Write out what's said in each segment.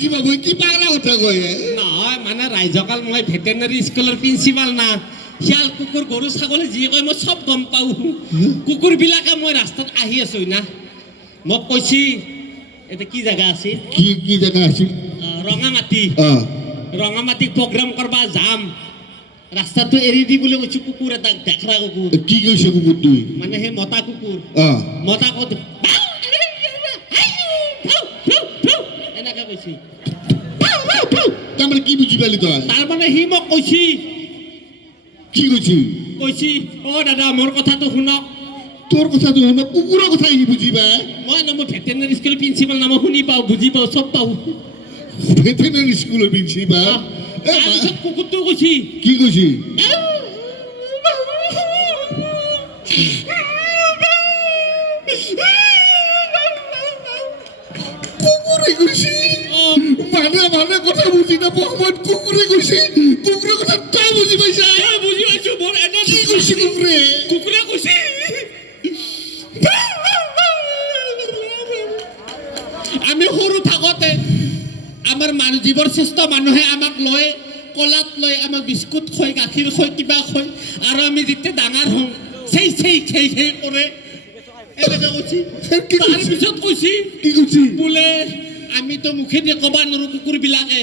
কিবা মই কি পাগলা কথা কয় নহয় মানে ৰাইজকাল মই ভেটেনাৰী স্কুলৰ প্ৰিন্সিপাল না শিয়াল কুকুৰ গৰু ছাগলী যি কয় মই চব গম পাওঁ কুকুৰবিলাকে মই ৰাস্তাত আহি আছো না মোক কৈছি এটা কি জাগা আছিল কি জাগা আছিল ৰঙামাটি প্ৰগ্ৰাম কৰবা যাম ৰাস্তাটো এৰি দি বুলি কৈছো কুকুৰ এটা দেখৰা কুকুৰ কি কৈছে কুকুৰটো মানে সেই মতা কুকুৰ মতা কত এনেকে কৈছি তাৰমানে কি বুজি পালি তই তাৰমানে সি মোক কৈছি কি কৈছি অ দাদা মোৰ কথাটো শুনক তোৰ কথাটো শুনক কুকুৰৰ কথা সি বুজি পায় মই ভেটেনাৰী স্কুলৰ প্ৰিন্সিপাল নাম শুনি পাওঁ বুজি পাওঁ চব পাওঁ ভেটেনাৰী স্কুলৰ প্ৰিন্সিপাল তাৰপিছত কুকুৰটো কৈছি কি কৈছি কুকুৰে কৈছি মানে কথা বুজি নাপাওঁ সময়ত কুকুৰে কৈছে কুকুৰৰ কথা তই বুজি পাইছা বুজি পাইছো মোৰ এনে কি কৈছে কুকুৰে কৈছি আমি সৰু থাকোতে আমাৰ মানুহ জীৱৰ শ্ৰেষ্ঠ মানুহে আমাক লৈ কলাত লৈ আমাক বিস্কুট খুৱাই গাখীৰ খুৱাই কিবা খুৱাই আৰু আমি যেতিয়া ডাঙৰ হওঁ চেই কৰে এনেকে কৈছি তাৰপিছত কৈছি কি কৈছি বোলে আমিতো মুখেদি ক'বা নোৱাৰো কুকুৰবিলাকে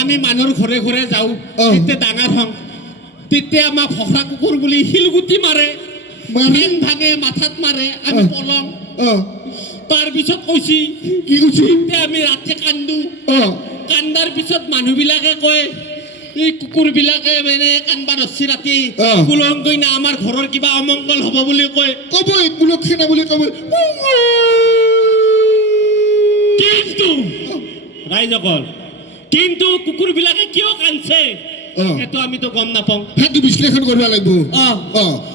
আমি মানুহৰ ঘৰে ঘৰে যাওঁ তেতিয়া ডাঙৰ হওঁ তেতিয়া আমাক ভখৰা কুকুৰ বুলি শিলগুটি মাৰে মেন ভাঙে মাথাত মাৰে আমি পলং তাৰপিছত কৈছি কি কৈছি তেতিয়া আমি ৰাতি কান্দো কান্দাৰ পিছত মানুহবিলাকে কয় এই কুকুৰবিলাকে মানে কান্দবা ধৰছি ৰাতি কুলংকৈ না আমাৰ ঘৰৰ কিবা অমংগল হ'ব বুলি কয় ক'ব কুলক্ষণা বুলি ক'ব কিন্তু কুকুৰবিলাকে কিয় কান্দছে সেইটো আমিতো গম নাপাওঁ সেইটো বিশ্লেষণ কৰিব লাগিব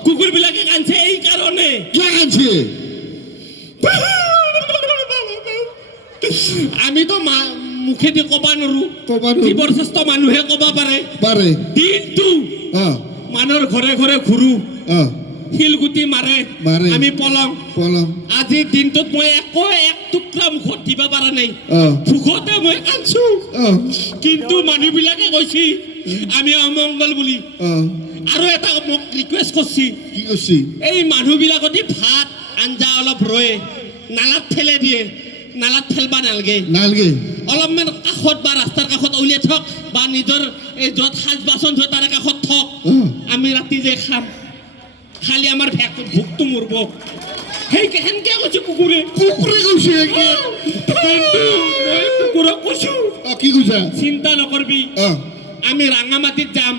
কুকুৰবিলাকে কান্দছে এই কাৰণে কিয় কান্দছে আমিতো মুখেদি ক'বা নোৱাৰো জীৱৰ শ্ৰেষ্ঠ মানুহে ক'ব পাৰে দিনটো মানুহৰ ঘৰে ঘৰে ঘূৰো শিলগুটি মাৰে আমি পলং আজিৰ দিনটোত মই একো এক টুকুৰা মুখত দিব পৰা নাই ভোকতে মই কান্দছো কিন্তু মানুহবিলাকে কৈছি আমি অমংগল বুলি আৰু এটা মোক ৰিকুৱেষ্ট কৰছি কি কৈছি এই মানুহবিলাকতে ভাত আঞ্জা অলপ ৰয়ে নালাত ঠেলে দিয়ে নালাত ঠেলবা নালগে অলপমান কাষত বা ৰাস্তাৰ কাষত উলিয়াই থক বা নিজৰ এই য'ত সাজ বাচন থয় তাৰে কাষত থক আমি ৰাতি যে খাম খালি আমাৰ ভোকটো মৰব সেনকে কৈছে কুকুৰে কৈছে কুকুৰক কৈছো কি কৈছা চিন্তা নকৰবি আমি ৰাঙামাটিত যাম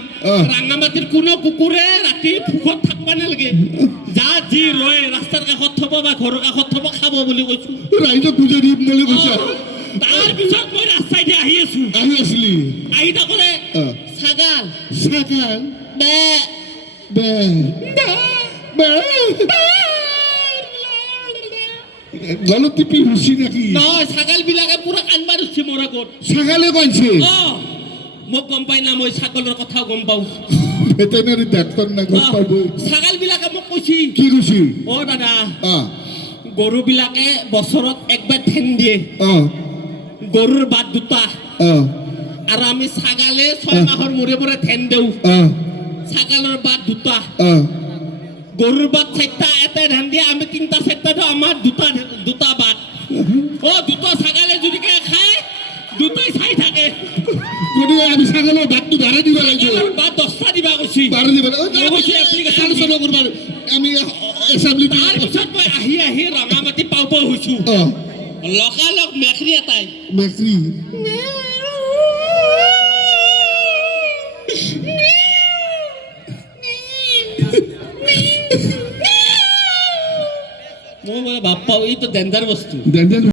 ৰাঙামাটিৰ কোনো কুকুৰে ৰাতি ভোকত থাকবা নালাগে যা যি ৰয় ৰাস্তাৰ কাষত থব বা ঘৰৰ কাষত থব খাব বুলি কৈছো ৰাইজক বুজাই দিম বুলি কৈছা তাৰপিছত মই ৰাস্তাইদি আহি আছিলি আহি থাকোতে ছাগাল গলত টিপি হুচি নেকি নহয় ছাগাল বিলাকে পুৰা কান্দবা ধৰছি মোৰ আগত ছাগালে কান্দছে মোক গম পাই না মই ছাগলৰ কথাও গম পাওঁ ভেটেনাৰী ডাক্তৰ না গম পাব ছাগাল বিলাকে মোক কৈছি কি কৈছি অ দাদা গৰু বিলাকে বছৰত একবাৰ ঠেং দিয়ে গৰুৰ বাট দুটা আৰু আমি ছাগালে 6 মাহৰ মূৰে মূৰে ঠেং দিওঁ ছাগালৰ বাট দুটা গৰুৰ বাট 4টা এটা ধান দিয়ে আমি 3টা 4টা দিওঁ আমাৰ দুটা বাট দুটা ছাগালে যদি খায় দুটাই চাই থাকে আমি ছাগলৰ বাটটো ভাড়া দিব লাগিব বাট 10টা দিবা কৈছি ভাড়া দিব এপ্লিকেশ্যন কৰিব আমি এছেম্বলি তাৰপিছত মই আহি ৰঙামাটি পাওঁ হৈছো লগালগ মেখৰি এটাই মই ভাব পাওঁ এইটো ডেঞ্জাৰ বস্তু